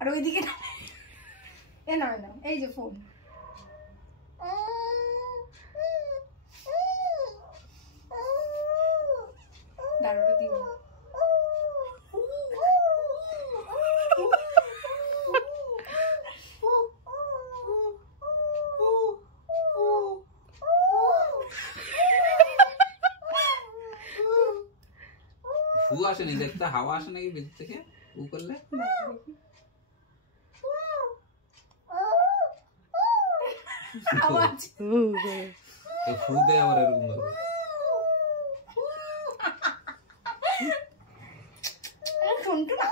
আর ওইদিকে এ না এই যে ফোন দাঁড়ানো দিও ফু আসে নি দেখতে হাওয়া আসে নাকি ভিতর থেকে উ করলে আওয়াজ ফু দে আবার এরকম করবে ফোনটা না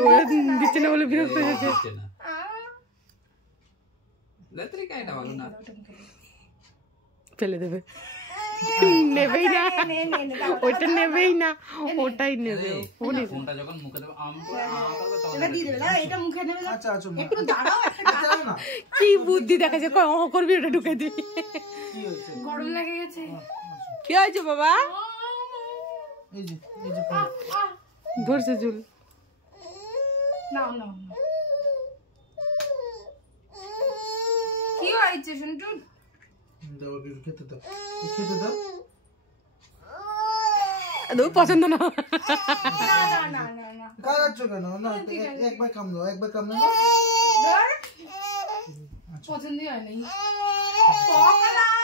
ওরা দিচ্ছে না বলে বিরক্ত হয়েছে দিচ্ছে না রাত্রি কাইটা ভালো না ফেলে দেবে নেবেই না ওইটা নেবেই না ওটাই নেবে ফোনটা যখন মুখে দেবে আম করে করবে তখন এটা দিয়ে দেবে না এটা মুখে নেবে না আচ্ছা আচ্ছা একটু দাঁড়াও একটা না কি বুদ্ধি দেখাচ্ছে কয় অ করবি ওটা ঢুকে দিবি কি হয়েছে গরম লেগে গেছে কি হয়েছে বাবা এই যে ধরছে চুল নাও নাও কি হয়েছে শুনটু দাও একটু খেতে দাও খেতে দাও পছন্দ না না না না না না খাওয়াচ্ছ কেন না একবার কাম দাও ধর পছন্দই হয় নাই পকলা